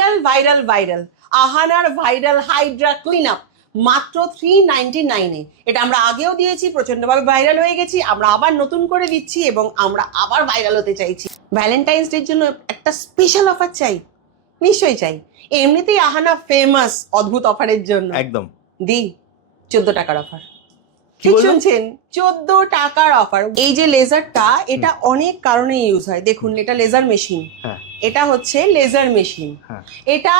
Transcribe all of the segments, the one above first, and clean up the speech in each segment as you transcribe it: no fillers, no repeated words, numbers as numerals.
Viral আহানার viral hydra clean up মাত্র 399 এ। এটা আমরা আগেও দিয়েছি, প্রচন্ডভাবে ভাইরাল হয়ে গেছি, আমরা আবার নতুন করে দিচ্ছি এবং আমরা আবার ভাইরাল হতে চাইছি। ভ্যালেন্টাইন্স ডের জন্য একটা স্পেশাল অফার চাই, নিশ্চয়ই চাই। এমনিতেই আহানা ফেমাস অদ্ভুত অফারের জন্য। একদম দি 14 টাকার অফার। ঠিক শুনছেন, 14 টাকার অফার। এই যে লেজারটা, এটা অনেক কারণে ইউজ হয়। দেখুন, এটা লেজার মেশিন, এটা হচ্ছে লেজার মেশিন। এটা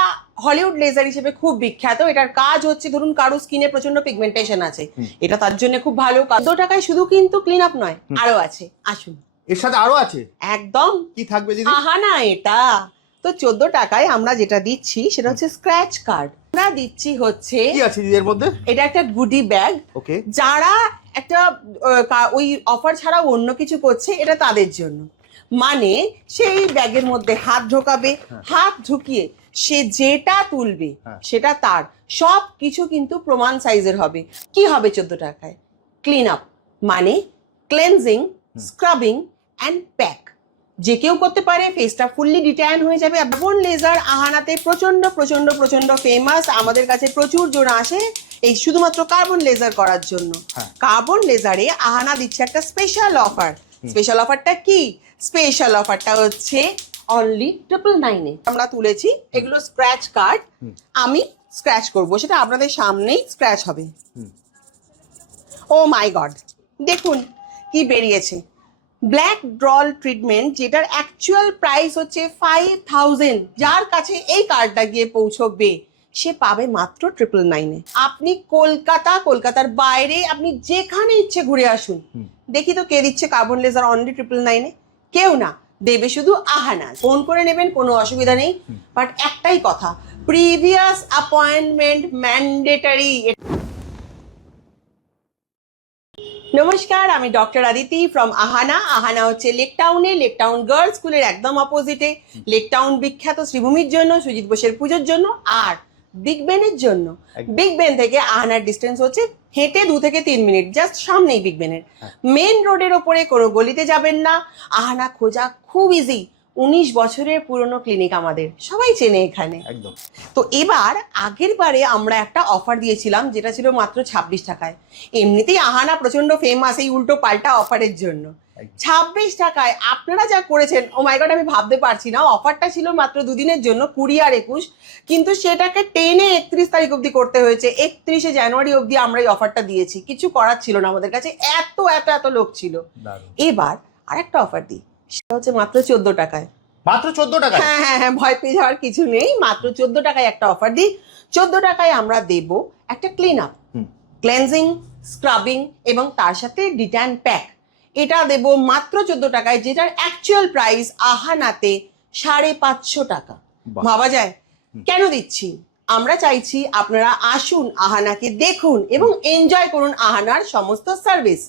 হলিউড লেজার হিসেবে খুব বিখ্যাত। এটার কাজ হচ্ছে, ধরুন কারো স্কিনে প্রচন্ড পিগমেন্টেশন আছে, এটা তার জন্য খুব ভালো। 14 টাকায় শুধু কিন্তু ক্লিন আপ নয়, আরো আছে। আসুন, এর সাথে আরো আছে। একদম। কি থাকবে দিদি? আহানা এটা তো 14 টাকায় আমরা যেটা দিচ্ছি সেটা হচ্ছে স্ক্র্যাচ কার্ড। আমরা দিচ্ছি হচ্ছে, কি আছে দিদি এর মধ্যে? এটা একটা গুডি ব্যাগ। ওকে, যারা একটা ওই অফার ছাড়াও অন্য কিছু করছে, এটা তাদের জন্য। মানে সেই ব্যাগের মধ্যে হাত ঢোকাবে, হাত ঢুকিয়ে সে যেটা তুলবে সেটা তার, সব কিছু কিন্তু প্রমাণ সাইজের হবে। কি হবে 14 টাকায়? ক্লিন আপ মানে ক্লেনজিং, স্ক্রাবিং অ্যান্ড প্যাক। যে কেউ করতে পারে, ফেসটা ফুললি ডিট্যান হয়ে যাবে। কার্বন লেজার আহানাতে প্রচন্ড প্রচন্ড প্রচন্ড ফেমাস। আমাদের কাছে প্রচুর জন আসে এই শুধুমাত্র কার্বন লেজার করার জন্য। কার্বন লেজারে আহানা দিচ্ছে একটা স্পেশাল অফার। স্পেশাল অফারটা কি? স্পেশাল অফারটা হচ্ছে অনলি 999 এ আমরা তুলেছি এগুলো স্ক্র্যাচ কার্ড। আমি স্ক্র্যাচ করব, সেটা আপনাদের সামনেই স্ক্র্যাচ হবে। ও মাই গড, দেখুন কি বেরিয়েছে। ব্ল্যাক ড্রল ট্রিটমেন্ট, যেটার অ্যাকচুয়াল প্রাইস হচ্ছে 5000। যার কাছে এই কার্ডটা গিয়ে পৌঁছবে সে পাবে মাত্র 999 এ। আপনি কলকাতার বাইরে আপনি যেখানে ইচ্ছে ঘুরে আসুন। দেখি তো কে দিচ্ছে কার্বন লেজার অনলি 999 এ? কেউ না, দেবে শুধু আহানা। ফোন করে নেবেন, কোনো অসুবিধা নেই। বাট একটাই কথা, প্রিভিয়াস অ্যাপয়েন্টমেন্ট ম্যান্ডেটরি। নমস্কার, আমি ডক্টর আদিতি ফ্রম আহানা। আহানা হচ্ছে লেকটাউনে, লেকটাউন গার্লস স্কুলের একদম অপোজিটে। লেকটাউন বিখ্যাত শ্রীভূমির জন্য, সুজিত বোসের পুজোর জন্য, আর বিগ বেনের জন্য। বিগ বেন থেকে আহানার ডিস্টেন্স হচ্ছে হেঁটে 2 থেকে 3 মিনিট, জাস্ট সামনেই বিগ বেনের। মেন রোডের ওপরে, কোনো গলিতে যাবেন না। আহানা খোঁজা খুব ইজি। 19 বছরের পুরনো ক্লিনিক আমাদের, সবাই চেনে এখানে একদম। তো এবার আগের বারে আমরা একটা অফার দিয়েছিলাম যেটা ছিল মাত্র 26 টাকায়। এমনিতেই আহানা প্রচন্ড ফেমাস এই উল্টো পাল্টা অফারের জন্য। 26 টাকায় আপনারা যা করেছেন, ও মাই গড, আমি ভাবতে পারছি না। অফারটা ছিল মাত্র 2 দিনের জন্য, 20 আর 21, কিন্তু সেটাকে টেনে 31 তারিখ অবধি করতে হয়েছে। 31শে জানুয়ারি অবধি আমরা এই অফারটা দিয়েছি। কিছু করার ছিল না আমাদের কাছে, এত এত এত লোক ছিল। এবার আরেকটা অফার দিই, সেটা হচ্ছে মাত্র 14 টাকায়। মাত্র 14 টাকা? হ্যাঁ হ্যাঁ হ্যাঁ, ভয় পেয়ে যাওয়ার কিছু নেই। মাত্র 14 টাকায় একটা অফার দিই। 14 টাকায় আমরা দেব একটা ক্লিন আপ, ক্লেনজিং, স্ক্রাবিং এবং তার সাথে ডিট্যান প্যাক। এটা দেব মাত্র 14 টাকায়, যেটার অ্যাকচুয়াল প্রাইস আহানাতে 550 টাকা। ভাবা যায়? কেন দিচ্ছি? আমরা চাইছি আপনারা আসুন, আহানাকে দেখুন এবং এনজয় করুন আহানার সমস্ত সার্ভিস।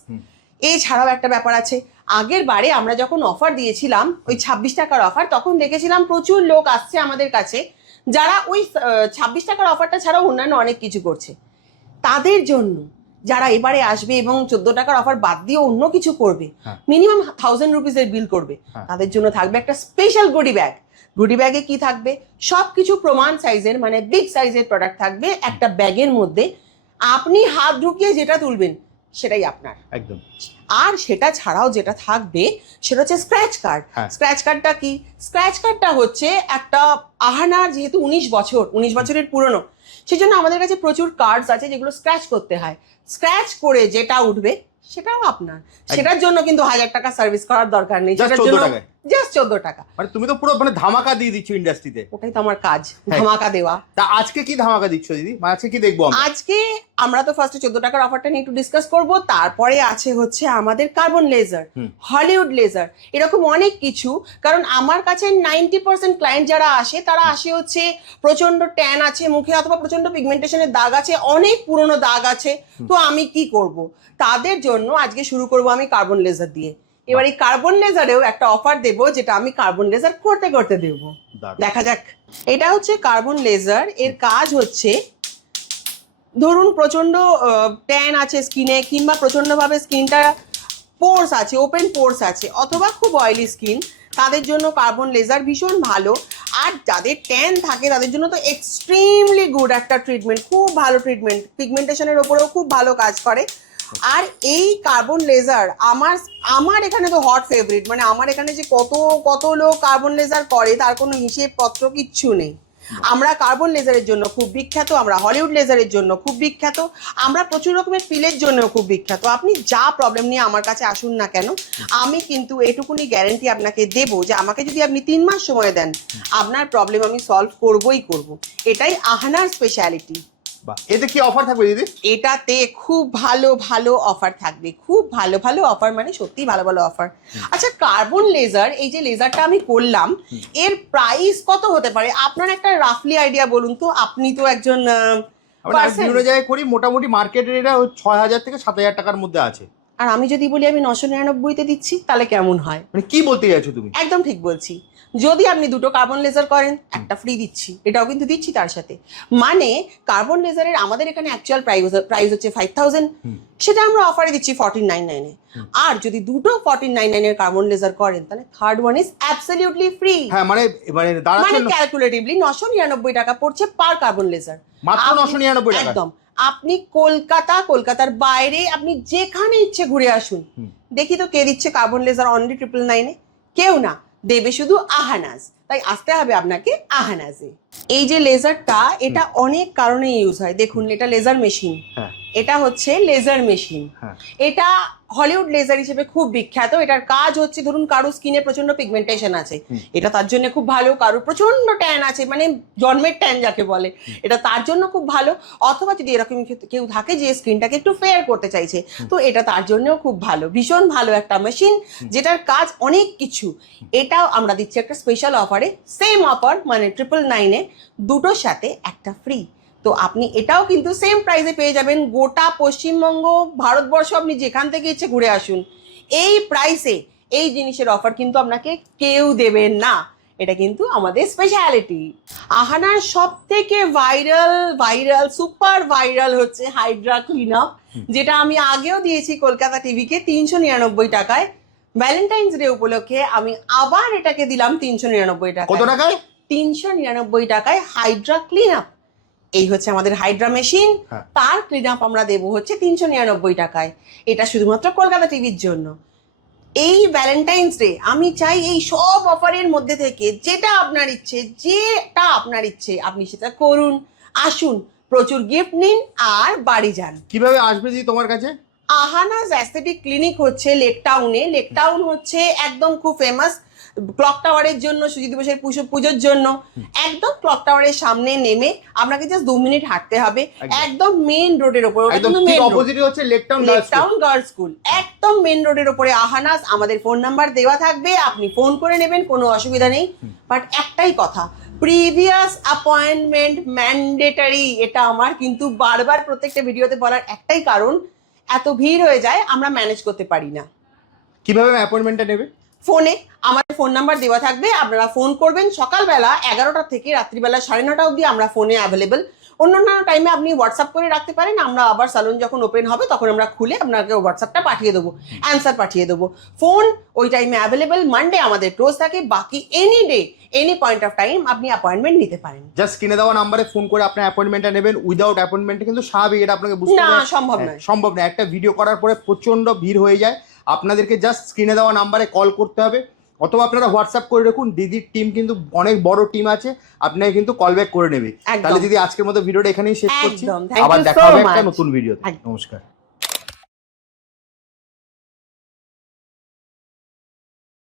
এছাড়াও একটা ব্যাপার আছে, আগের বারে আমরা যখন অফার দিয়েছিলাম ওই 26 টাকার অফার, তখন দেখেছিলাম প্রচুর লোক আসছে আমাদের কাছে যারা ওই 26 টাকার অফারটা ছাড়াও অন্যান্য অনেক কিছু করছে। তাদের জন্য যারা এবারে আসবে এবং 14 টাকার অফার বাদ দিয়ে অন্য কিছু করবে, মিনিমাম 1000 রুপিসের বিল করবে, তাদের জন্য থাকবে একটা স্পেশাল গুডি ব্যাগ। গুডি ব্যাগে কি থাকবে? সবকিছু প্রমাণ সাইজের, মানে বিগ সাইজের প্রোডাক্ট থাকবে একটা ব্যাগের মধ্যে। আপনি হাত ঢুকিয়ে যেটা তুলবেন সেটাই আপনার একদম। আর সেটা ছাড়াও যেটা থাকবে সেটা হচ্ছে স্ক্র্যাচ কার্ড। স্ক্র্যাচ কার্ডটা কি? স্ক্র্যাচ কার্ডটা হচ্ছে একটা আহানার, যেহেতু 19 বছরের পুরনো, সেজন্য আমাদের কাছে প্রচুর কার্ডস আছে যেগুলো স্ক্র্যাচ করতে হয়। স্ক্র্যাচ করে যেটা উঠবে সেটাও আপনার। সেটার জন্য কিন্তু 1000 টাকা সার্ভিস করার দরকার নেই। সেটার জন্য জাস্ট 14 টাকা। মানে তুমি তো পুরো মানে ধামাকা দিয়ে দিচ্ছ ইন্ডাস্ট্রিতে। ওটাই তো আমার কাজ, ধামাকা দেওয়া। তা আজকে কি ধামাকা দিচ্ছ দিদি? আজকে কি দেখবো? আজকে আমরা তো ফার্স্টে 14 টাকার অফারটা নিয়ে একটু ডিসকাস করব, তারপরে আছে হচ্ছে আমাদের কার্বন লেজার, হলিউড লেজার, এরকম অনেক কিছু। কারণ আমার কাছে 90% ক্লায়েন্ট যারা আসে, তারা আসে হচ্ছে প্রচন্ড ট্যান আছে মুখে, অথবা প্রচন্ড পিগমেন্টেশনের দাগ আছে, অনেক পুরনো দাগ আছে। তো আমি কি করব? তাদের জন্য আজকে শুরু করব আমি কার্বন লেজার দিয়ে। এবার এই কার্বন লেজারেও একটা অফার দেব, যেটা আমি কার্বন লেজার করতে করতে দেব। দেখা যাক। এটা হচ্ছে কার্বন লেজার। এর কাজ হচ্ছে, ধরুন প্রচন্ড ট্যান আছে স্কিনে, কিংবা প্রচন্ডভাবে স্কিনটা পোর্স আছে, ওপেন পোর্স আছে, অথবা খুব অয়েলি স্কিন, তাদের জন্য কার্বন লেজার ভীষণ ভালো। আর যাদের ট্যান থাকে তাদের জন্য তো এক্সট্রিমলি গুড একটা ট্রিটমেন্ট, খুব ভালো ট্রিটমেন্ট, পিগমেন্টেশনের ওপরেও খুব ভালো কাজ করে। আর এই কার্বন লেজার আমার এখানে তো হট ফেভারিট, মানে আমার এখানে যে কত লোক কার্বন লেজার করে তার কোনো হিসেবপত্র কিচ্ছু নেই। আমরা কার্বন লেজারের জন্য খুব বিখ্যাত, আমরা হলিউড লেজারের জন্য খুব বিখ্যাত, আমরা প্রচুর রকমের পিলের জন্য খুব বিখ্যাত। আপনি যা প্রবলেম নিয়ে আমার কাছে আসুন না কেন, আমি কিন্তু এটুকুনি গ্যারেন্টি আপনাকে দেব যে আমাকে যদি আপনি 3 মাস সময় দেন আপনার প্রবলেম আমি সলভ করবই করব। এটাই আহানার স্পেশালিটি। এতে কি অফার থাকবে দিদি? এটাতে খুব ভালো অফার থাকবে, খুব ভালো অফার, মানে সত্যি ভালো অফার। আচ্ছা, কার্বন লেজার, এই যে লেজারটা আমি করলাম এর প্রাইস কত হতে পারে আপনার একটা রাফলি আইডিয়া বলুন তো। আপনি তো একজন বিভিন্ন জায়গায় করি, মোটামুটি মার্কেটের এটা 6,000 থেকে 7,000 টাকার মধ্যে আছে। আর আমি যদি বলি আমি 999-তে দিচ্ছি তাহলে কেমন হয়? মানে কি বলতে চাইছো তুমি? একদম ঠিক বলছি। যদি আপনি 2টো কার্বন লেজার করেন একটা ফ্রি দিচ্ছি, এটাও কিন্তু দিচ্ছি তার সাথে। মানে কার্বন লেজারের আমাদের এখানে অ্যাকচুয়াল প্রাইস হচ্ছে 5,000, সেটা আমরা অফারে দিচ্ছি 1499-এ। আর যদি 2টো 1499-এর কার্বন লেজার করেন তাহলে third one is absolutely free. হ্যাঁ, মানে মানে ক্যালকুলেটিভলি 999 টাকা পড়ছে পার কার্বন লেজার, মাত্র 999 টাকা। একদম। আপনি কলকাতার বাইরে আপনি যেখানে ইচ্ছে ঘুরে আসুন। দেখি তো কে দিচ্ছে কার্বন লেজার অনলি 999-এ? কেউ না, দেবে শুধু আহানাজ। তাই আসতে হবে আপনাকে আহানাজে। এই যে লেজারটা, এটা অনেক কারণে ইউজ হয়। দেখুন, এটা লেজার মেশিন, এটা হচ্ছে লেজার মেশিন, এটা হলিউড লেজার হিসেবে খুব বিখ্যাত। এটার কাজ হচ্ছে, ধরুন কারো স্কিনে প্রচন্ড পিগমেন্টেশন আছে, এটা তার জন্য খুব ভালো। কারো প্রচন্ড ট্যান আছে, মানে জন্মের ট্যান যাকে বলে, এটা তার জন্য খুব ভালো। অথবা যদি এরকম কেউ থাকে যে স্কিনটাকে একটু ফেয়ার করতে চাইছে, তো এটা তার জন্যও খুব ভালো, ভীষণ ভালো একটা মেশিন যেটার কাজ অনেক কিছু। এটাও আমরা দিচ্ছি একটা স্পেশাল অফারে, সেম অফার, মানে 999-এ 2টোর সাথে একটা ফ্রি। তো আপনি এটাও কিন্তু সেম প্রাইসে পেয়ে যাবেন। গোটা পশ্চিমবঙ্গ, ভারতবর্ষ আপনি যেখান থেকে ইচ্ছে ঘুরে আসুন, এই প্রাইসে এই জিনিসের অফার কিন্তু আপনাকে কেউ দেবেন না। এটা কিন্তু আমাদের স্পেশালিটি। আহানার সব থেকে ভাইরাল সুপার ভাইরাল হচ্ছে হাইড্রা ক্লিন আপ, যেটা আমি আগেও দিয়েছি কলকাতা টিভিকে 399 টাকায়। ভ্যালেন্টাইন্স ডে উপলক্ষে আমি আবার এটাকে দিলাম 399 টাকা। কত টাকায়? 399 টাকায় হাইড্রা ক্লিন আপ। এই হচ্ছে আমাদের হাইড্রা মেশিন, তার ক্লিন আপ আমরা দেবো হচ্ছে 399 টাকায়। এটা শুধুমাত্র কলকাতা টিভির জন্য। এই ভ্যালেন্টাইন্স ডে আমি চাই এই সব অফারের মধ্যে থেকে যেটা আপনার ইচ্ছে আপনি সেটা করুন, আসুন, প্রচুর গিফট নিন আর বাড়ি যান। কিভাবে আসবে দিদি তোমার কাছে? আহানাজ অ্যাস্থেটিক ক্লিনিক হচ্ছে লেক টাউনে। লেক টাউন হচ্ছে একদম খুব ফেমাস ক্লক টাওয়ারের জন্য, সুজিত বোসের পুজোর জন্য। একদম ক্লক টাওয়ারের সামনে নেমে আপনাকে জাস্ট 2 মিনিট হাঁটতে হবে, একদম মেইন রোডের উপরে। একদম ঠিক অপোজিটে হচ্ছে লেক টাউন গার্লস স্কুল, একদম মেইন রোডের উপরে আহানাজ। আমাদের ফোন নাম্বার দেওয়া থাকবে, আপনি ফোন করে নেবেন, কোনো অসুবিধা নেই। বাট একটাই কথা, প্রিভিয়াস অ্যাপয়েন্টমেন্ট ম্যান্ডেটরি। এটা আমার কিন্তু বারবার প্রত্যেকটা ভিডিওতে বলার একটাই কারণ, এত ভিড় হয়ে যায় আমরা ম্যানেজ করতে পারি না। কিভাবে অ্যাপয়েন্টমেন্টটা নেবে? ফোনে আমাদের ফোন নাম্বার দেওয়া থাকবে, আপনারা ফোন করবেন। সকালবেলা 11টা থেকে রাত্রিবেলা 9:30 অবধি আমরা ফোনে অ্যাভেলেবেল। অন্যান্য টাইমে আপনি হোয়াটসঅ্যাপ করে রাখতে পারেন, আমরা আবার সালন যখন ওপেন হবে তখন আমরা খুলে আপনাকে হোয়াটসঅ্যাপটা পাঠিয়ে দেবো, অ্যান্সার পাঠিয়ে দেবো। ফোন ওই টাইমে অ্যাভেলেবেল। মানডে আমাদের ক্লোজ থাকে, বাকি any day any point of time আপনি অ্যাপয়েন্টমেন্ট নিতে পারেন। জাস্ট স্ক্রিনে দেওয়া নাম্বারে ফোন করে আপনার অ্যাপয়েন্টমেন্টটা নেবেন। উইদাউট অ্যাপয়েন্টমেন্টে কিন্তু স্বাভাবিক, এটা আপনাকে বুঝতে না, সম্ভব নয়। একটা ভিডিও করার পরে প্রচন্ড ভিড় হয়ে যায়। আপনাদেরকে জাস্ট স্ক্রিনে দেওয়া নাম্বারে কল করতে হবে, অথবা আপনারা হোয়াটসঅ্যাপ করে রাখুন। দিদির টিম কিন্তু অনেক বড় টিম আছে, আপনাকে কিন্তু কল ব্যাক করে নেবে। তাহলে দিদি আজকের মতো ভিডিওটা এখানেই শেষ করছি, আবার দেখা হবে একটা নতুন ভিডিওতে। নমস্কার।